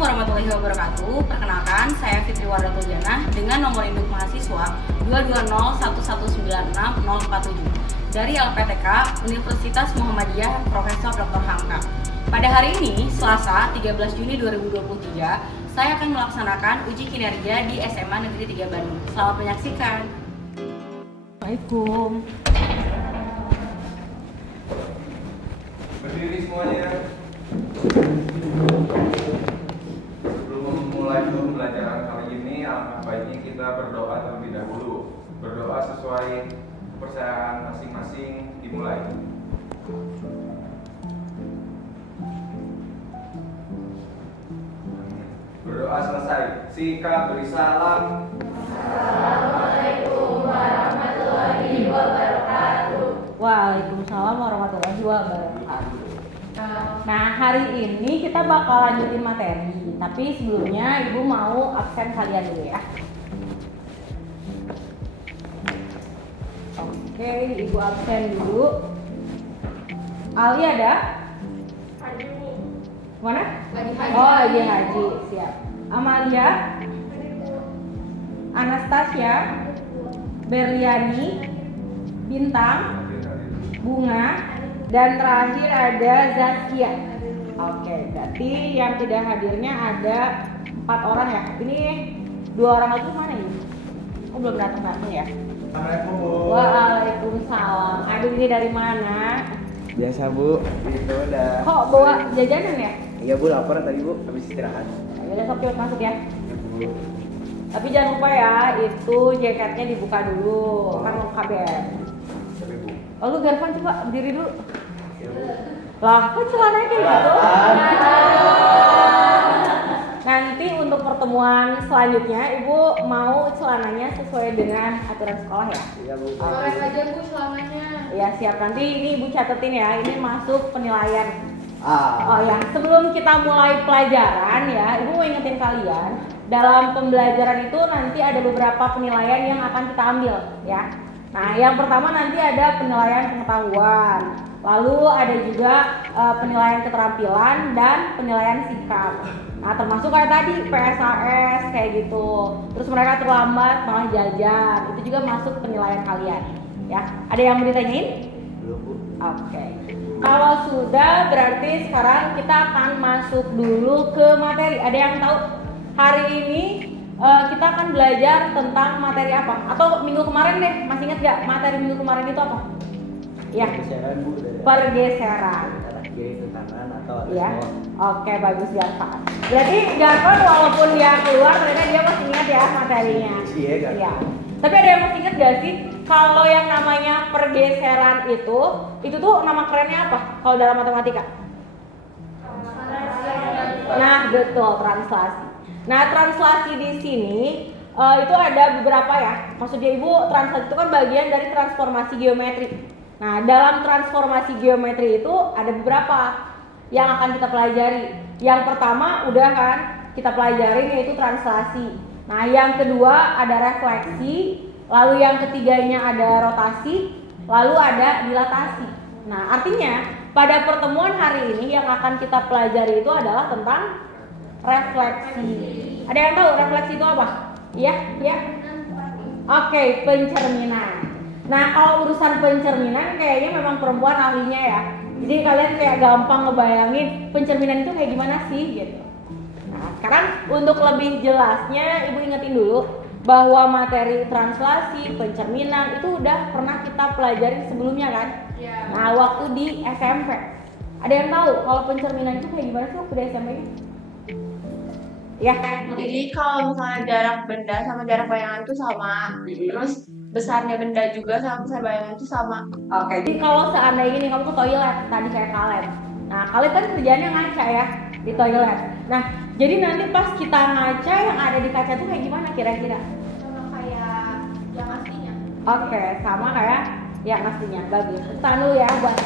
warahmatullahi wabarakatuh. Perkenalkan, saya Fitri Wardatuliana dengan nomor induk mahasiswa 22011960047 dari LPTK Universitas Muhammadiyah Profesor Dr. Hamka. Pada hari ini, Selasa 13 Juni 2023, saya akan melaksanakan uji kinerja di SMA Negeri 3 Bandung. Selamat menyaksikan. Assalamualaikum. Berdiri semuanya. Sebelum memulai pembelajaran kali ini, alangkah baiknya kita berdoa terlebih dahulu. Berdoa sesuai kepercayaan masing-masing. Dimulai. Berdoa selesai. Singkat beri salam. Assalamualaikum warahmatullahi wabarakatuh. Waalaikumsalam warahmatullahi wabarakatuh. Nah, hari ini kita bakal lanjutin materi, tapi sebelumnya Ibu mau absen kalian dulu ya. Oke, Ibu absen dulu. Ali ada? Haji nih. Mana? Lagi haji. Oh, lagi haji, siap. Amalia, Anastasia, Berliani, Bintang, Bunga, dan terakhir ada Zaskia. Oke, berarti yang tidak hadirnya ada 4 orang ya. Ini 2 orang lagi mana ya? Oh, belum datang ya? Assalamualaikum Bu. Waalaikumsalam. Aduh, ini dari mana? Biasa Bu, itu udah. Kok bawa jajanan ya? Iya Bu, lapar tadi Bu, habis istirahat. Udah sok yuk masuk ya. Iya Bu. Tapi jangan lupa ya, itu jaketnya dibuka dulu, kan mau KBM. Tapi Bu. Oh, lu Garvan coba berdiri dulu. Iya Bu. Lah, kan celananya kayak gitu. Nanti untuk pertemuan selanjutnya, Ibu mau celananya sesuai dengan aturan sekolah ya? Iya Bu. Coret aja Bu selamanya. Ya siap, nanti ini Ibu catetin ya, ini masuk penilaian. Ah. Oh ya, sebelum kita mulai pelajaran ya, Ibu mau ingetin kalian, dalam pembelajaran itu nanti ada beberapa penilaian yang akan kita ambil ya. Nah, yang pertama nanti ada penilaian pengetahuan, lalu ada juga penilaian keterampilan dan penilaian sikap. Nah, termasuk kayak tadi PSAS kayak gitu. Terus mereka terlambat malah jajan, itu juga masuk penilaian kalian ya. Ada yang mau ditanyain? Belum Bu. Oke. Kalau sudah berarti sekarang kita akan masuk dulu ke materi. Ada yang tahu hari ini kita akan belajar tentang materi apa? Atau minggu kemarin deh, masih ingat gak materi minggu kemarin itu apa? Ya, Pergeseran Bu dari pergeseran. arah kiri ke kanan atau atas Ya, bawah. oke, bagus Garvan. Berarti Garvan walaupun dia keluar, ternyata dia masih ingat ya materinya. Iya kan? Iya. Tapi ada yang masih ingat gak sih kalau yang namanya pergeseran itu tuh nama kerennya apa kalau dalam matematika? Nah, betul, translasi. Nah, translasi di sini itu ada beberapa ya. Maksudnya Ibu, translasi itu kan bagian dari transformasi geometri. Nah, dalam transformasi geometri itu ada beberapa yang akan kita pelajari. Yang pertama udah kan kita pelajarin yaitu translasi. Nah, yang kedua ada refleksi, lalu yang ketiganya ada rotasi, lalu ada dilatasi. Nah, artinya pada pertemuan hari ini yang akan kita pelajari itu adalah tentang refleksi. Ada yang tahu refleksi itu apa? Iya, iya. Oke, pencerminan. Nah, kalau urusan pencerminan kayaknya memang perempuan ahlinya ya. Jadi kalian kayak gampang ngebayangin pencerminan itu kayak gimana sih gitu. Nah, sekarang untuk lebih jelasnya Ibu ingetin dulu bahwa materi translasi, pencerminan itu udah pernah kita pelajari sebelumnya kan? Iya. Nah, waktu di SMP. Ada yang tahu kalau pencerminan itu kayak gimana sih waktu di SMP-nya? Ya. Jadi kalau misalnya jarak benda sama jarak bayangan itu sama, terus besarnya benda juga sama besar bayangan itu sama. Oke, jadi kalau seandainya nih kamu ke toilet tadi kayak Kaleb. Nah, Kaleb kan kerjaannya ngaca ya di toilet. Nah, jadi nanti pas kita ngaca yang ada di kaca tuh kayak gimana kira-kira? Sama kayak yang aslinya. Oke, sama kayak yang aslinya. Bagus. Tahan dulu ya buat.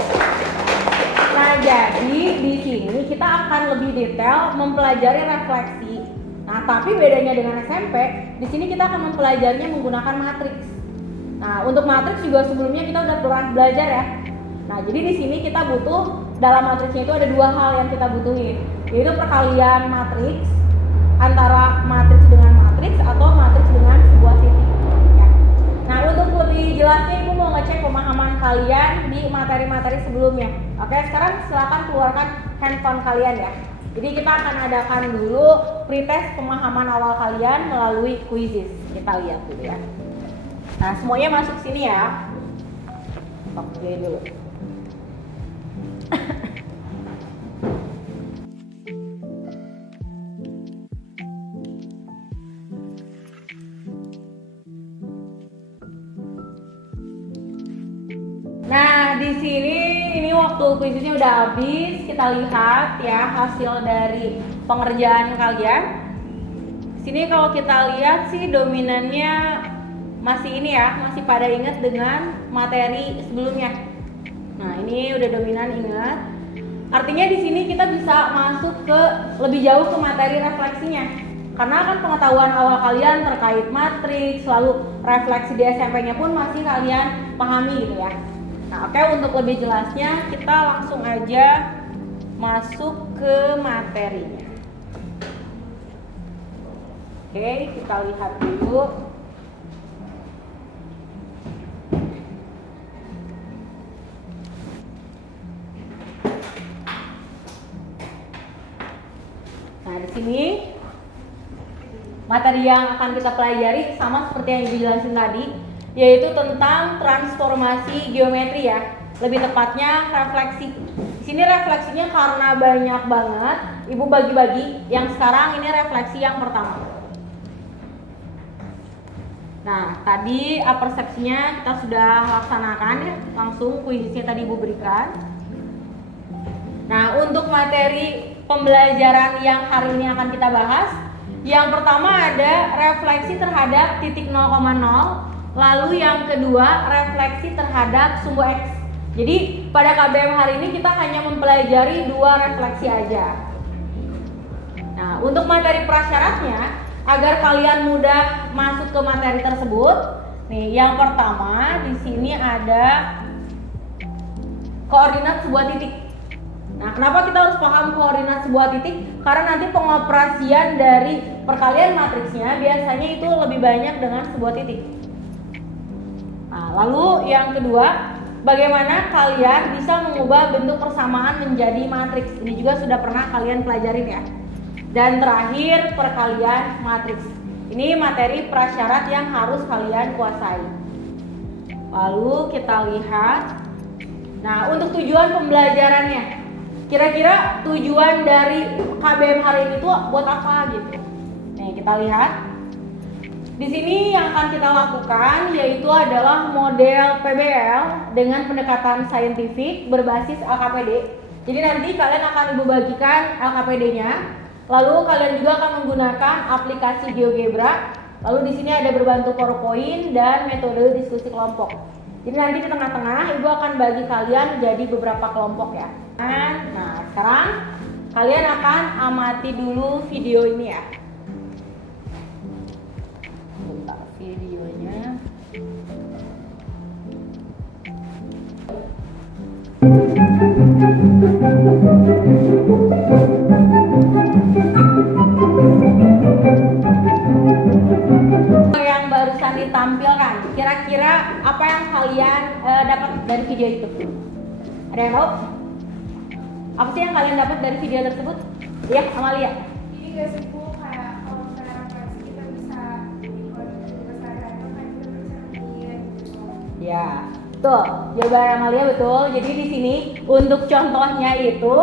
Nah, jadi di sini kita akan lebih detail mempelajari refleksi. Nah, tapi bedanya dengan SMP, di sini kita akan mempelajarinya menggunakan matriks. Nah, untuk matriks juga sebelumnya kita udah pernah belajar ya. Nah, jadi di sini kita butuh dalam matriksnya itu ada 2 hal yang kita butuhin, yaitu perkalian matriks kalian di materi-materi sebelumnya. Oke, sekarang silakan keluarkan handphone kalian ya. Jadi kita akan adakan dulu pretest pemahaman awal kalian melalui quizzes. Kita lihat dulu ya. Nah, semuanya masuk sini ya. Oke dulu. Nah, di sini ini waktu kuisnya udah habis. Kita lihat ya hasil dari pengerjaan kalian. Sini kalau kita lihat sih dominannya masih ini ya, masih pada ingat dengan materi sebelumnya. Nah, ini udah dominan ingat. Artinya di sini kita bisa masuk ke lebih jauh ke materi refleksinya. Karena kan pengetahuan awal kalian terkait matriks, lalu refleksi di SMP-nya pun masih kalian pahami gitu ya. Nah, oke, untuk lebih jelasnya kita langsung aja masuk ke materinya. Oke, kita lihat dulu. Nah, di sini materi yang akan kita pelajari sama seperti yang Ibu jelasin tadi, yaitu tentang transformasi geometri ya. Lebih tepatnya refleksi. Di sini refleksinya karena banyak banget, Ibu bagi-bagi. Yang sekarang ini refleksi yang pertama. Nah, tadi persepsinya kita sudah laksanakan ya, langsung kuisnya tadi Ibu berikan. Nah, untuk materi pembelajaran yang hari ini akan kita bahas, yang pertama ada refleksi terhadap titik 0,0. Lalu yang kedua, refleksi terhadap sumbu X. Jadi pada KBM hari ini kita hanya mempelajari 2 refleksi aja. Nah, untuk materi prasyaratnya, agar kalian mudah masuk ke materi tersebut, nih yang pertama di sini ada koordinat sebuah titik. Nah, kenapa kita harus paham koordinat sebuah titik? Karena nanti pengoperasian dari perkalian matriksnya biasanya itu lebih banyak dengan sebuah titik. Nah, lalu yang kedua, bagaimana kalian bisa mengubah bentuk persamaan menjadi matriks. Ini juga sudah pernah kalian pelajarin ya. Dan terakhir, perkalian matriks. Ini materi prasyarat yang harus kalian kuasai. Lalu kita lihat. Nah, untuk tujuan pembelajarannya, kira-kira tujuan dari KBM hari ini itu buat apa gitu. Nih, kita lihat. Di sini yang akan kita lakukan yaitu adalah model PBL dengan pendekatan saintifik berbasis LKPD. Jadi nanti kalian akan Ibu bagikan LKPD-nya. Lalu kalian juga akan menggunakan aplikasi GeoGebra. Lalu di sini ada berbantu PowerPoint dan metode diskusi kelompok. Jadi nanti di tengah-tengah Ibu akan bagi kalian jadi beberapa kelompok ya. Nah, sekarang kalian akan amati dulu video ini ya. Buka videonya. Yang barusan ditampilkan, kira-kira apa yang kalian dapat dari video itu? Ada yang tahu? Apa sih yang kalian dapat dari video tersebut? Ya, Amalia. Jadi gak sih Bu, kayak kalau misalnya refleksi kita bisa ikut keseharian kan kita bisa ngeliat gitu. Ya, betul. Jawaban Amalia betul. Jadi di sini untuk contohnya itu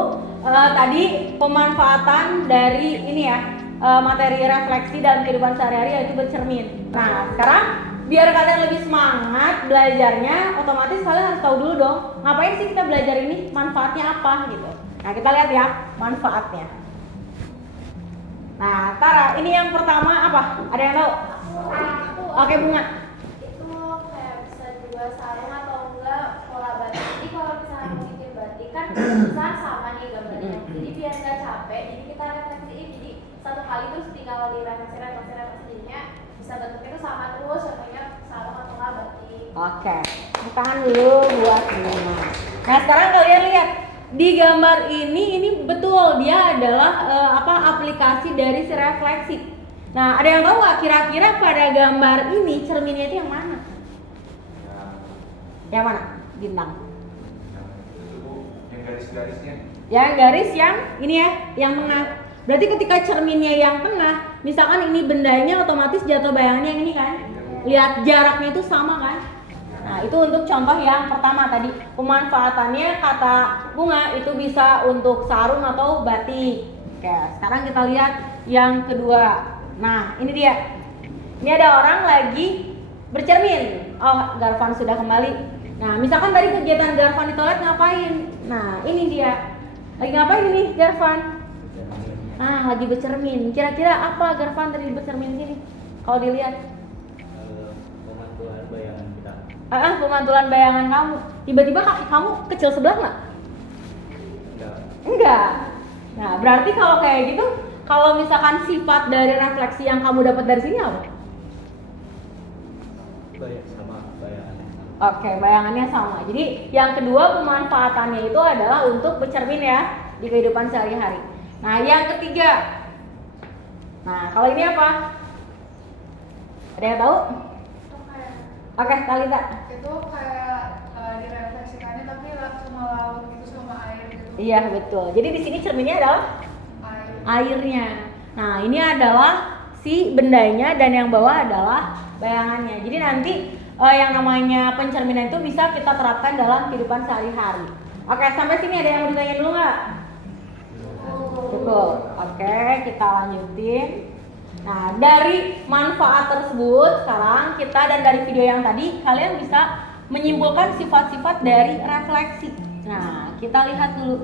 tadi pemanfaatan dari ini ya, materi refleksi dalam kehidupan sehari-hari yaitu bercermin. Nah, sekarang biar kalian lebih semangat belajarnya, otomatis kalian harus tahu dulu dong, ngapain sih kita belajar ini, manfaatnya apa gitu. Nah, kita lihat ya manfaatnya. Nah, Tara, ini yang pertama apa? Ada yang tahu? Oke, Bunga. Itu kayak bisa juga sarung atau enggak pola batik. Jadi kalau misalnya mau bikin batik kan bisa sama nih gambarnya. Jadi biar nggak capek, jadi kita refleksiin. Jadi satu kali terus tinggal direfleksi jadinya bisa bentuknya itu sama terus. Contohnya sarung atau enggak batik. Oke, tepuk tangan dulu buat Bunga. Nah, sekarang kalian lihat di gambar ini betul dia adalah aplikasi dari si refleksi. Nah, ada yang tahu nggak kira-kira pada gambar ini cerminnya itu yang mana? Yang mana? bintang. Itu Bu, yang garis-garisnya. Yang garis yang ini ya, yang tengah. Berarti ketika cerminnya yang tengah, misalkan ini bendanya otomatis jatuh bayangannya yang ini kan. Lihat jaraknya itu sama kan. Nah, itu untuk contoh yang pertama tadi. Pemanfaatannya kata Bunga itu bisa untuk sarung atau batik. Oke, sekarang kita lihat yang kedua. Nah, ini dia. Ini ada orang lagi bercermin. Oh, Garvan sudah kembali. Nah, misalkan tadi kegiatan Garvan di toilet ngapain? Nah, ini dia. Lagi ngapain ini Garvan? Nah, lagi bercermin. Kira-kira apa Garvan tadi bercermin sini? Kalau dilihat. Pemantulan bayangan kita. Pemantulan bayangan kamu. Tiba-tiba kaki kamu kecil sebelah nggak? Enggak. Enggak. Nah, berarti kalau kayak gitu, kalau misalkan sifat dari refleksi yang kamu dapat dari sini apa? Sama bayangannya. Oke, bayangannya sama. Jadi yang kedua pemanfaatannya itu adalah untuk bercermin ya di kehidupan sehari-hari. Nah, yang ketiga. Nah, kalau ini apa? Ada yang tahu? Itu kayak Oke, Kalita. itu kayak direfleksikannya tapi sama laut gitu sama air gitu. Iya, betul. Jadi di sini cerminnya adalah Air. airnya. Nah, ini adalah si bendanya dan yang bawah adalah bayangannya. Jadi nanti yang namanya pencerminan itu bisa kita terapkan dalam kehidupan sehari-hari. Oke, sampai sini ada yang mau ditanya dulu nggak? Betul. Oke, kita lanjutin. Nah, dari manfaat tersebut sekarang kita dan dari video yang tadi kalian bisa menyimpulkan sifat-sifat dari refleksi. Nah, kita lihat dulu.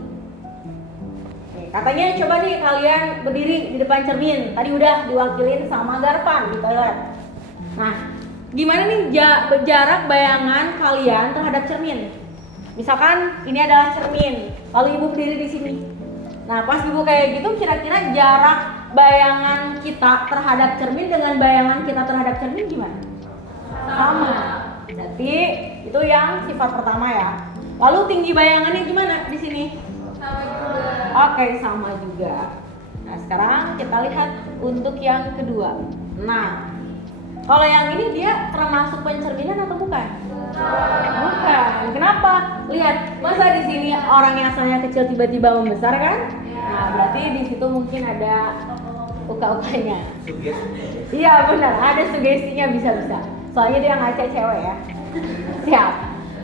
Oke, katanya coba nih kalian berdiri di depan cermin. Tadi udah diwakilin sama Garvan di toilet. Nah, gimana nih jarak bayangan kalian terhadap cermin? Misalkan ini adalah cermin, lalu ibu berdiri di sini. Nah, pas ibu kayak gitu, kira-kira jarak bayangan kita terhadap cermin dengan bayangan kita terhadap cermin gimana? Sama. Berarti itu yang sifat pertama ya. Lalu tinggi bayangannya gimana di sini? sama juga. Oke, sama juga. Nah, sekarang kita lihat untuk yang kedua. Nah, kalau yang ini dia termasuk pencerminan atau bukan? Bukan. Kenapa? Lihat, masa di sini orang yang asalnya kecil tiba-tiba membesar kan? Nah, berarti di situ mungkin ada uka-ukanya. Iya benar, ada sugestinya bisa-bisa. Soalnya dia ngaca cewek ya. Siap.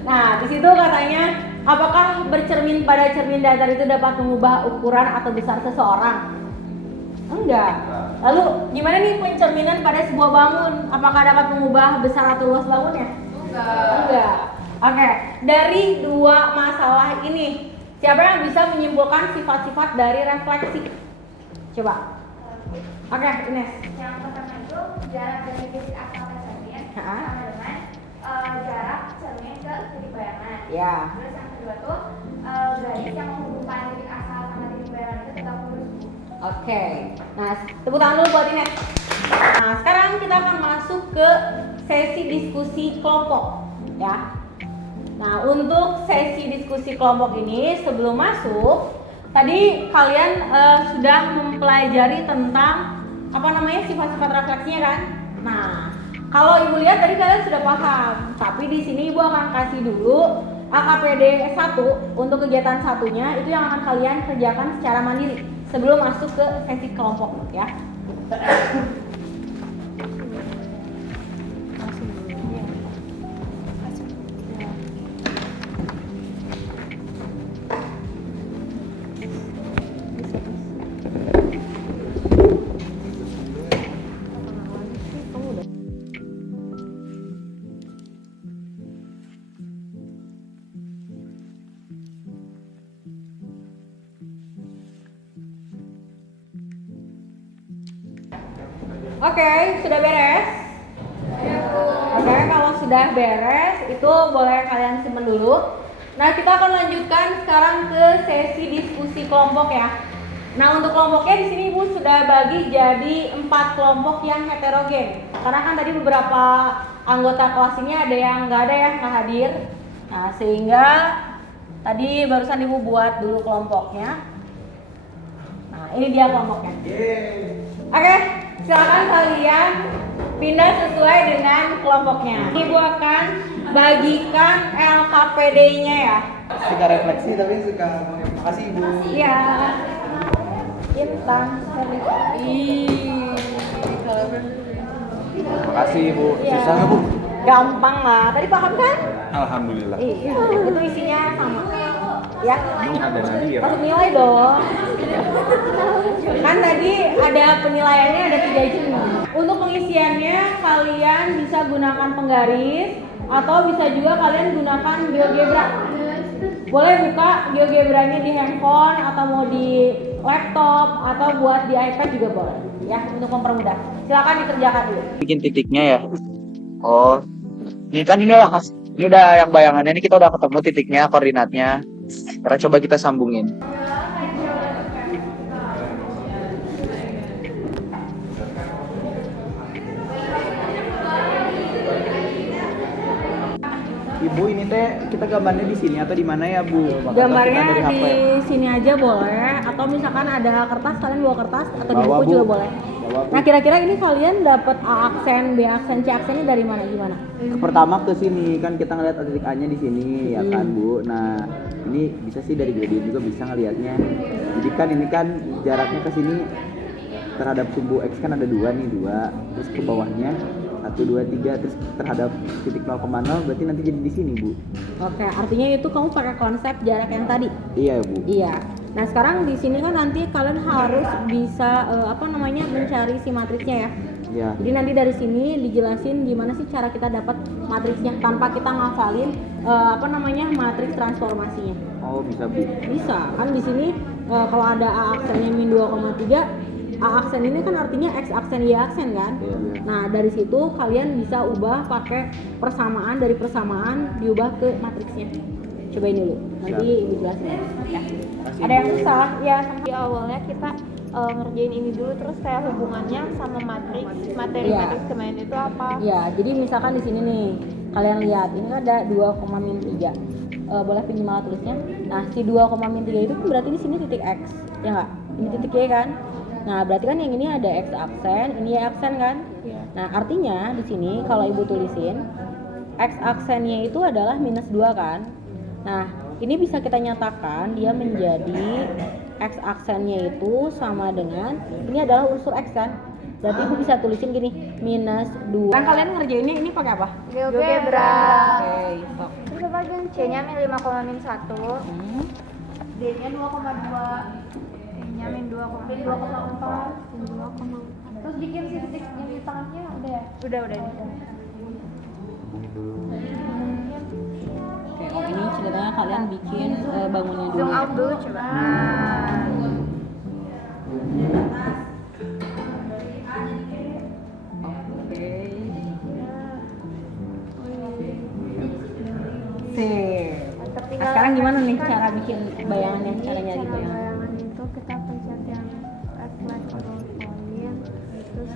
Nah, di situ katanya, apakah bercermin pada cermin datar itu dapat mengubah ukuran atau besar seseorang? Enggak. Lalu gimana nih pencerminan pada sebuah bangun? Apakah dapat mengubah besar atau luas bangunnya? Enggak. Oke, dari dua masalah ini, siapa yang bisa menyimpulkan sifat-sifat dari refleksi? Coba. Oke, Ines. Yang pertama itu jarak dari titik asal ke cermin sama dengan jarak cermin ke titik bayangan. Ya. Terus yang kedua tuh garis yang menghubungkan titik asal sama titik bayangan itu tetap lurus. Oke. Nah, tepuk tangan dulu buat Ines. Nah, sekarang kita akan masuk ke sesi diskusi kelompok, ya. Nah, untuk sesi diskusi kelompok ini sebelum masuk, tadi kalian sudah mempelajari tentang apa namanya sifat-sifat refleksinya kan? Nah, kalau ibu lihat tadi kalian sudah paham, tapi di sini ibu akan kasih dulu AKPD 1 untuk kegiatan satunya itu yang akan kalian kerjakan secara mandiri sebelum masuk ke sesi kelompok, ya. Oke, sudah beres? Oke, kalau sudah beres itu boleh kalian simpen dulu. Nah, kita akan lanjutkan sekarang ke sesi diskusi kelompok ya. Nah, untuk kelompoknya di sini Ibu sudah bagi jadi 4 kelompok yang heterogen. Karena kan tadi beberapa anggota kelas ini ada yang nggak ada ya, nggak hadir. Nah, sehingga tadi barusan Ibu buat dulu kelompoknya. Nah, ini dia kelompoknya. Oke, silakan kalian pindah sesuai dengan kelompoknya. Ibu akan bagikan LKPD-nya ya. Suka refleksi tapi suka makasih ibu. Iya. Intan. Makasih ibu. Iya. Susah nggak bu? Gampang lah. Tadi paham kan? Alhamdulillah. Iya. Itu isinya sama. Ya. Emang ada tadi ya? Masuk nilai dong. Kan tadi ada penilaiannya ada 3 jenis. Untuk pengisiannya kalian bisa gunakan penggaris atau bisa juga kalian gunakan GeoGebra. Boleh buka GeoGebra-nya di handphone atau mau di laptop atau buat di iPad juga boleh ya untuk mempermudah. Silakan dikerjakan dulu. Bikin titiknya ya. Oh, ini kan ini udah yang bayangannya ini kita udah ketemu titiknya, koordinatnya. Sekarang coba kita sambungin. Ibu ini teh kita gambarnya di sini atau di mana ya Bu? Gambarnya Kita dari HP. di sini aja boleh atau misalkan ada kertas kalian bawa kertas atau di Bawa, buku Bu. juga boleh. Bawa, Bu. Nah kira-kira ini kalian dapat A aksen, B aksen, C aksennya dari mana gimana? Pertama ke sini kan kita ngeliat titik A-nya di sini ya kan Bu. Nah ini bisa sih dari gradient juga bisa ngelihatnya. Jadi kan ini kan jaraknya ke sini terhadap sumbu X kan ada 2 nih, 2 terus ke bawahnya 1, 2, 3 terus terhadap titik 0,0 berarti nanti jadi di sini Bu. Oke, artinya itu kamu pakai konsep jarak yang tadi. Iya Bu. Iya. Nah sekarang di sini kan nanti kalian harus bisa mencari si matriksnya ya. Iya. Jadi nanti dari sini dijelasin gimana sih cara kita dapat matriksnya tanpa kita ngafalin matriks transformasinya. Oh bisa Bu. Bisa kan di sini kalau ada A aksennya min 2,3, A aksen ini kan artinya X aksen Y aksen kan. Iya. Nah dari situ kalian bisa ubah pakai persamaan, dari persamaan diubah ke matriksnya. Cobain dulu, nanti ibu jelasin ya. Ada yang susah ya? Di awalnya kita ngerjain ini dulu, terus kayak hubungannya sama materi Iya. matriks kemarin itu apa? Ya, jadi misalkan di sini nih, kalian lihat ini ada 2,-3. Boleh pinjam alat tulisnya. Nah, si 2,-3 itu kan berarti di sini titik X, ya nggak? Ini titik Y kan? Nah, berarti kan yang ini ada X aksen, ini Y aksen kan? Iya. Nah, artinya di sini kalau ibu tulisin X aksennya itu adalah -2 kan? Nah, ini bisa kita nyatakan dia menjadi X aksennya itu sama dengan ini adalah unsur X kan? Berarti ibu bisa tulisin gini, -2. Kan kalian ngerjainnya ini pakai apa? GeoGebra. Oke, stop. Terus apa lagi? C-nya min 5,-1, D-nya 2,2, E-nya min 2,4, terus bikin si titik yang di tengahnya udah ya? Udah. Oke, oh ini ceritanya kalian bikin bangunnya dulu. Zoom out dulu coba. Oke. Sip. Nah, sekarang gimana nih cara bikin bayangannya, cara nyari bayangan? Bayangan itu kita pencet yang reflect about point, terus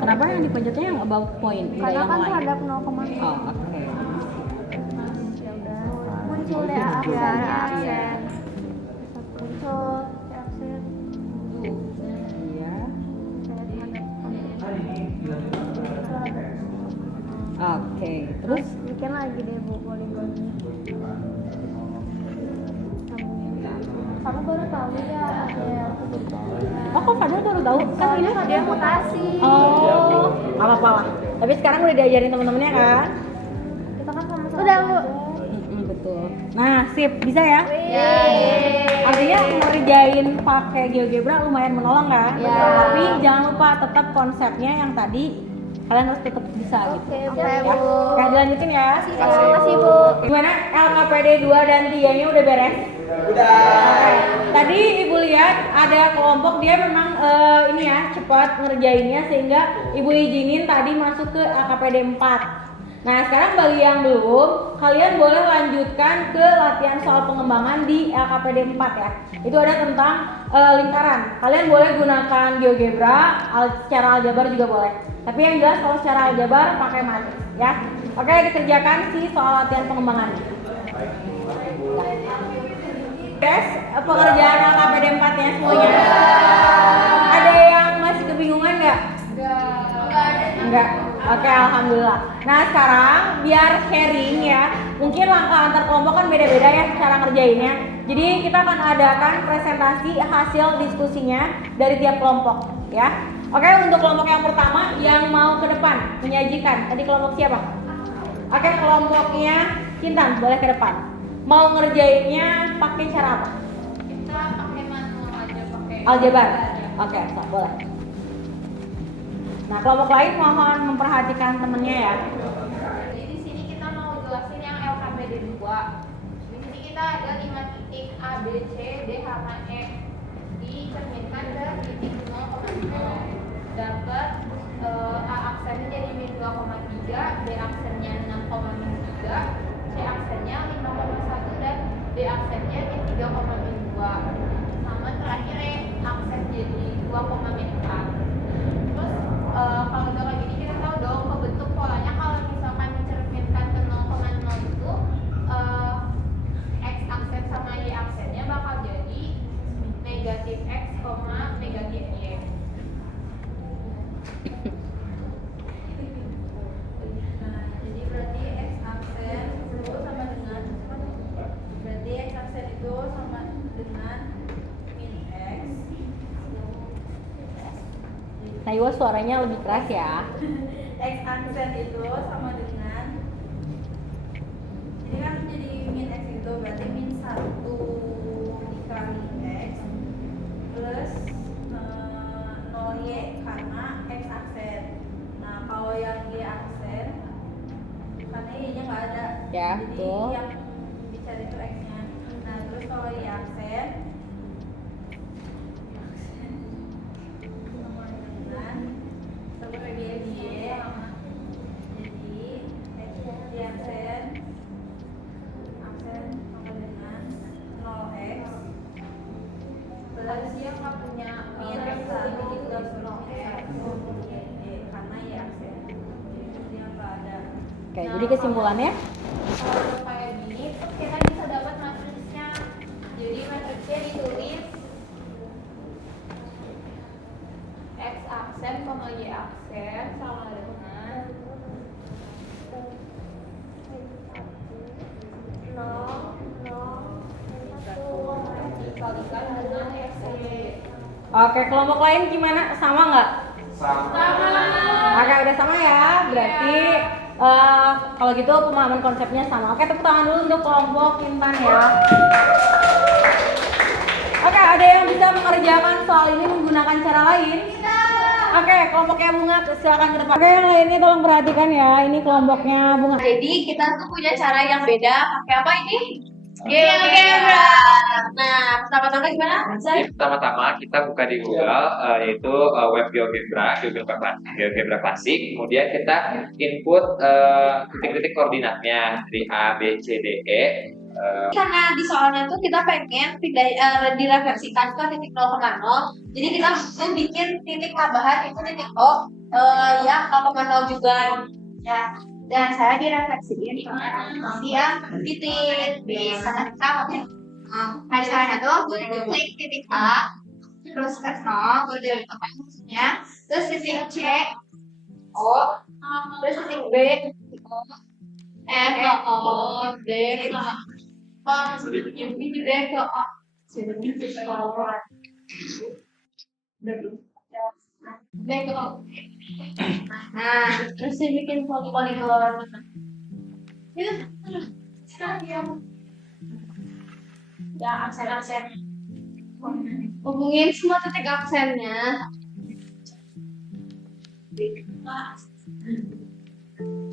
Kenapa yang dipencetnya yang about point, enggak karena yang kan lain? terhadap 0,0. Oh, oke. Ya udah, muncul deh aksen, aksen. Muncul si aksen. Iya. Saya terhadap Oke, terus bikin lagi deh Bu poligonnya. Kamu baru tahu ya ada aku baru tahu. oh kok Fadil baru tahu? Kan ini Dia mutasi. oh, nggak apa-apa lah. Tapi sekarang udah diajarin teman-temannya kan? Kita kan sama-sama. Udah, Bu. Betul. Nah, sip, bisa ya? Yeay. Artinya ngerjain pakai GeoGebra lumayan menolong kan? Iya. Tapi jangan lupa tetap konsepnya yang tadi kalian harus tetap bisa gitu. Oke, Ya. Bu. Oke, dilanjutin ya. Makasih, Bu. Gimana? LKPD 2 dan 3-nya udah beres? Udah. Oke. Tadi Ibu lihat ada kelompok dia memang ini ya, cepat ngerjainnya sehingga Ibu izinin tadi masuk ke LKPD 4. Nah, sekarang bagi yang belum, kalian boleh lanjutkan ke latihan soal pengembangan di LKPD 4 ya. Itu ada tentang lingkaran. Kalian boleh gunakan GeoGebra, secara aljabar juga boleh. Tapi yang jelas kalau secara aljabar pakai matriks ya. Oke, dikerjakan sih soal latihan pengembangannya. Guys, pengerjaan LKPD 4-nya semuanya. Ada yang masih kebingungan nggak? Enggak Enggak. Oke, alhamdulillah. Nah, sekarang biar sharing ya. Mungkin langkah antar kelompok kan beda-beda ya cara ngerjainnya. Jadi kita akan adakan presentasi hasil diskusinya dari tiap kelompok ya. Oke, untuk kelompok yang pertama yang mau ke depan menyajikan. Tadi kelompok siapa? Oke, kelompoknya Kintan, boleh ke depan. Mau ngerjainnya pakai cara apa? Kita pakai manual aja, pakai Aljabar. Oke, so, boleh. Nah, kelompok lain mohon memperhatikan temennya ya. Jadi di sini kita mau jelasin yang LKPD 2. Di sini kita ada 5 titik A, B, C, D, H, E. Dicerminkan ke titik 0,0. Dapat A aksennya jadi min 2,3, B aksennya 6,3, C aksennya 5,1 dan D aksennya min 3,2. Sama terakhir E aksen jadi 2,4. Terus kalau udah kayak gini kita tahu dong kebentuk polanya kalau misalkan dicerminkan ke 0,0 itu X aksen sama Y aksennya bakal jadi negatif X, negatif Y. Nah, jadi berarti X aksen itu sama dengan min X. Nah, Iwa suaranya lebih keras ya. X aksen itu sama dengan, ini kan jadi min X itu berarti min 1 dikali X plus 0Y karena X aksen. Nah, kalau yang Y aksen karena Y-nya nggak ada, Ya, jadi betul. yang dicari itu X-nya. Nah, terus kalau Y aksen sama dengan sampai Y, jadi Y aksen sama dengan 0x plus dia nggak punya min X lagi plus 0x karena Y aksen, jadi dia nggak ada. Oke, jadi kesimpulannya Kalau udah kayak gini, terus kita bisa dapat matriksnya. Jadi matriksnya ditulis X aksen, Y aksen sama dengan 0 dikalikan dengan X. oke, kelompok lain gimana? Sama nggak? Oke, udah sama ya. Berarti kalau gitu pemahaman konsepnya sama. Oke, tepuk tangan dulu untuk kelompok Kintan ya. Oke, ada yang bisa mengerjakan soal ini menggunakan cara lain? Oke, kelompoknya Bunga silakan ke depan. Oke, yang lainnya tolong perhatikan ya. Ini kelompoknya Bunga. Jadi kita tuh punya cara yang beda. Pakai apa ini? GeoGebra. Nah, pertama-tama gimana? Jadi pertama-tama kita buka di Google yaitu web GeoGebra klasik. Kemudian kita input titik-titik koordinatnya dari A, B, C, D, E. Karena di soalnya tuh kita pengen direversikan ke titik 0,0. Jadi kita mau bikin titik tambahan itu titik O yang 0,0 juga ya. Dan saya direfleksiin yang titik B karena kita hasilnya tuh titik A terus ke 0 kemudian maksudnya terus titik C O terus titik B O F O D nah, terus dibikin poligon. Ya, aksen. Hubungin semua titik aksennya.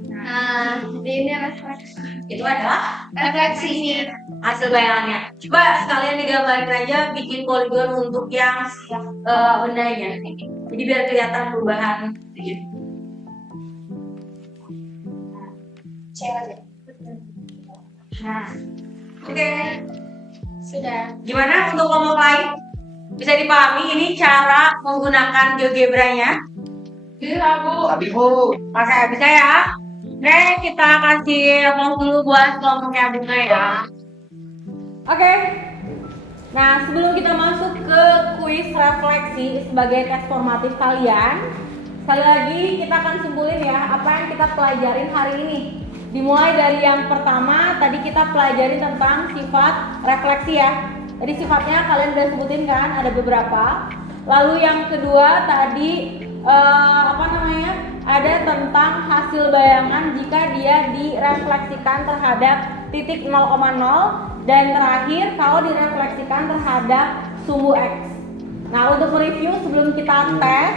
Nah, jadi ini refleksi. Itu adalah Refleksi ini. hasil bayangannya. Coba sekalian digambarin aja bikin poligon untuk yang bendanya. Jadi biar kelihatan perubahan. Nah, oke. Sudah. Gimana untuk kelompok lain? Bisa dipahami ini cara menggunakan GeoGebra-nya? Bisa, Bu. Oke, bisa ya. Oke, kita kasih aplaus dulu buat kelompoknya Bunga ya. Oke. Nah, sebelum kita masuk ke kuis refleksi sebagai tes formatif kalian, sekali lagi kita akan simpulin ya apa yang kita pelajarin hari ini. Dimulai dari yang pertama, tadi kita pelajari tentang sifat refleksi ya. Tadi sifatnya kalian udah sebutin kan, ada beberapa. Lalu yang kedua tadi ada tentang hasil bayangan jika dia direfleksikan terhadap titik 0,0, dan terakhir kalau direfleksikan terhadap sumbu X. Nah, untuk mereview sebelum kita tes,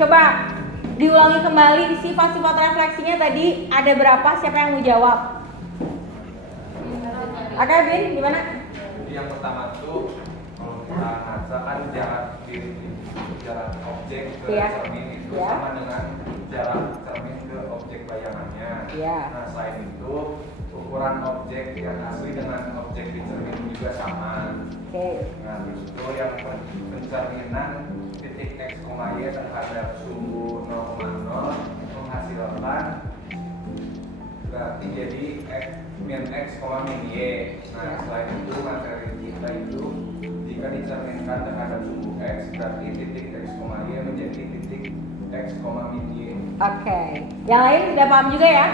coba diulangi kembali di sifat-sifat refleksinya tadi ada berapa? Siapa yang mau jawab? Oke, Bin, gimana? Jadi yang pertama tuh kalau kita ngaca kan jarak objek ke Iya. cermin itu Iya. sama dengan jarak cermin ke objek bayangannya. Iya. Nah, selain itu ukuran objek yang asli dengan objek di cermin juga sama. Oke. Nah, terus itu yang pencerminan titik X, Y terhadap sumbu 0,0 menghasilkan berarti jadi min X, min Y. Nah, selain itu materi kita itu jika dicerminkan terhadap sumbu X berarti titik X, Y menjadi titik X, min Y. Oke. Yang lain sudah paham juga ya?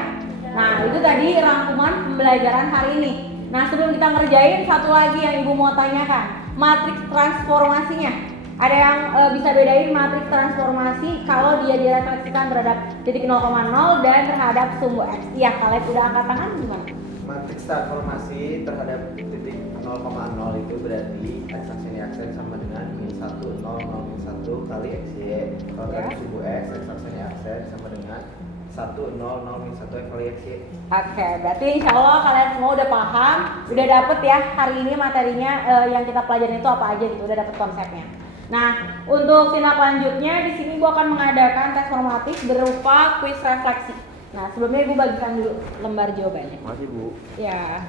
Nah, itu tadi rangkuman pembelajaran hari ini. Nah, sebelum kita ngerjain, satu lagi yang Ibu mau tanyakan, matriks transformasinya. Ada yang bisa bedain matriks transformasi kalau dia direfleksikan terhadap titik 0,0 dan terhadap sumbu X. Iya, kalian udah angkat tangan gimana? Matriks transformasi terhadap titik 0,0 itu berarti X aksen Y aksen sama dengan min 1, 0, 0, min 1 kali XY. Kalau terhadap sumbu X aksen Y aksen sama dengan 1, 0, 0, min 1 kali XY. Oke, berarti insya Allah kalian semua udah paham, udah dapet ya hari ini materinya yang kita pelajarin itu apa aja gitu, udah dapet konsepnya. Nah, untuk tindak lanjutnya di sini Ibu akan mengadakan tes formatif berupa kuis refleksi. Nah, sebelumnya Ibu bagikan dulu lembar jawabannya. Makasih Bu. Ya.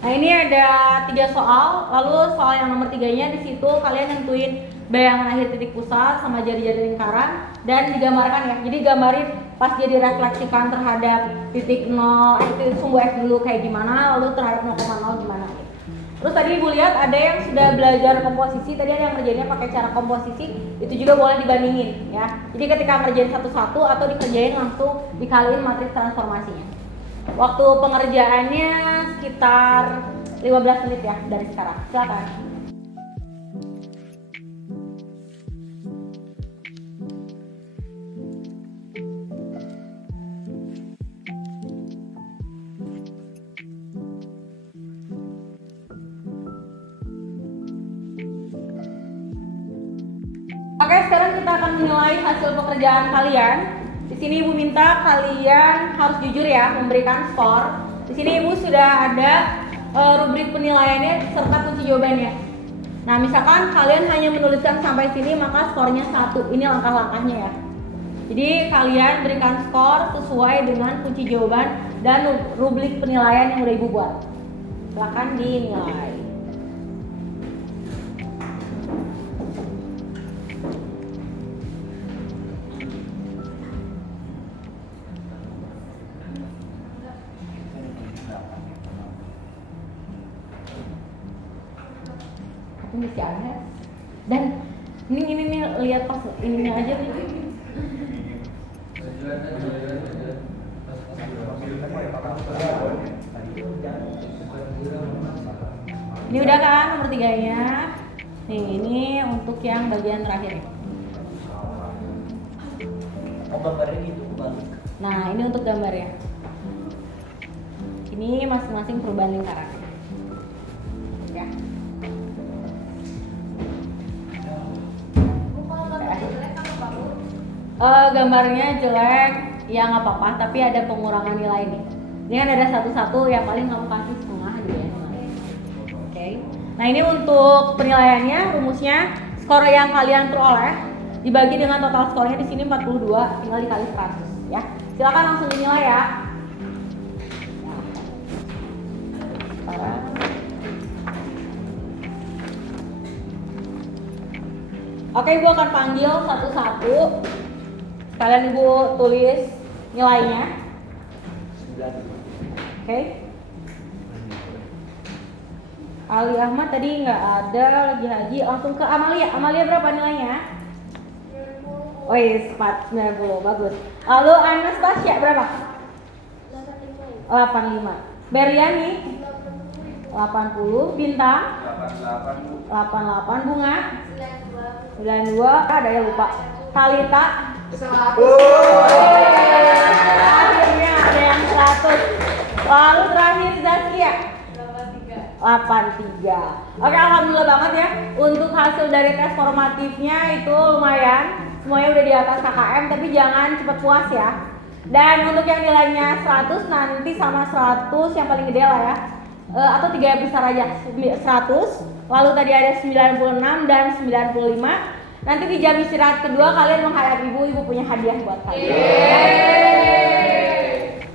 Nah, ini ada 3 soal, lalu soal yang nomor 3-nya di situ kalian nentuin bayangan akhir titik pusat sama jari-jari lingkaran dan digambarkan ya. Jadi gambarin pas dia direfleksikan terhadap titik 0, titik sumbu X dulu kayak gimana, lalu terhadap 0,0 gimana. Terus tadi Ibu lihat ada yang sudah belajar komposisi, tadi ada yang ngerjainnya pakai cara komposisi, itu juga boleh dibandingin ya. Jadi ketika ngerjain satu-satu atau dikerjain langsung dikaliin matriks transformasinya. Waktu pengerjaannya sekitar 15 menit ya dari sekarang. Silakan. Oke, sekarang kita akan menilai hasil pekerjaan kalian. Di sini Ibu minta kalian harus jujur ya memberikan skor. Di sini Ibu sudah ada rubrik penilaiannya serta kunci jawabannya. Nah, misalkan kalian hanya menuliskan sampai sini maka skornya 1. Ini langkah-langkahnya ya. Jadi kalian berikan skor sesuai dengan kunci jawaban dan rubrik penilaian yang udah Ibu buat. Silakan dinilai. Ini si Anes dan ini lihat pas ininya aja nih. Ini udah kan nomor 3-nya. Nih, ini untuk yang bagian terakhir. Oh, gambarnya gitu Bang. Nah, ini untuk gambarnya. Ini masing-masing perubahan lingkaran. Ya. Gambarnya jelek, ya nggak apa-apa, tapi ada pengurangan nilai nih. Ini kan ada satu-satu, yang paling kamu kasih setengah gitu ya. Oke. Nah, ini untuk penilaiannya, rumusnya skor yang kalian peroleh dibagi dengan total skornya di sini 42, tinggal dikali 100 ya. Silakan langsung dinilai ya. Oke, Ibu akan panggil satu-satu. Kalian Ibu tulis nilainya. Oke. Ali Ahmad tadi nggak ada, lagi haji. Langsung ke Amalia. Amalia berapa nilainya? Oh iya, 490, bagus. Lalu Anastasia berapa? 85. Beriani 80. Bintang 88 Bu. 88. Bunga 92. Ada ya lupa. Talita akhirnya ada yang 100. Lalu terakhir Zaskia 83. Oke, alhamdulillah banget ya. Untuk hasil dari tes formatifnya itu lumayan. Semuanya udah di atas KKM, tapi jangan cepet puas ya. Dan untuk yang nilainya 100 nanti sama 100 yang paling gede lah ya. Atau 3 besar aja 100. Lalu tadi ada 96 dan 95. Nanti di jam istirahat kedua kalian menghadap ibu punya hadiah buat kalian.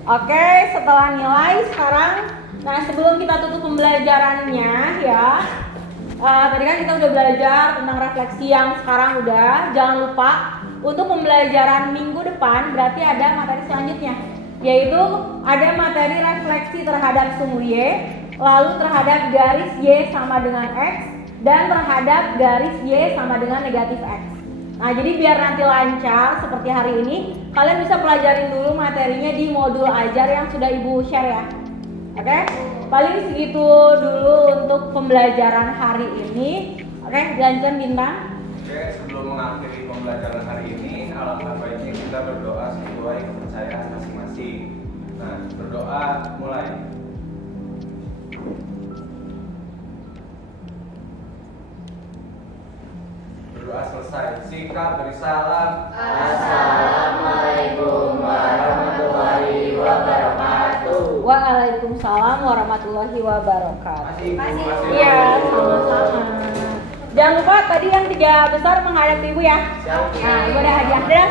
Oke, setelah nilai sekarang, nah sebelum kita tutup pembelajarannya ya, tadi kan kita udah belajar tentang refleksi yang sekarang udah. Jangan lupa untuk pembelajaran minggu depan berarti ada materi selanjutnya, yaitu ada materi refleksi terhadap sumbu Y, lalu terhadap garis Y sama dengan X, dan terhadap garis Y sama dengan negatif X. Nah, jadi biar nanti lancar seperti hari ini, kalian bisa pelajarin dulu materinya di modul ajar yang sudah Ibu share ya. Oke? Paling segitu dulu untuk pembelajaran hari ini. Oke, dilanjutkan Bintang. Oke, sebelum mengakhiri pembelajaran hari ini, alangkah baiknya kita berdoa sesuai kepercayaan masing-masing. Nah, berdoa mulai. Berdoa selesai. Sikap beri salam. Assalamualaikum warahmatullahi wabarakatuh. Waalaikumsalam warahmatullahi wabarakatuh. Masih Ibu, Iya, sama-sama. Jangan lupa tadi yang 3 besar menghadap Ibu ya. Nah, Ibu ada hadiah. Dadah,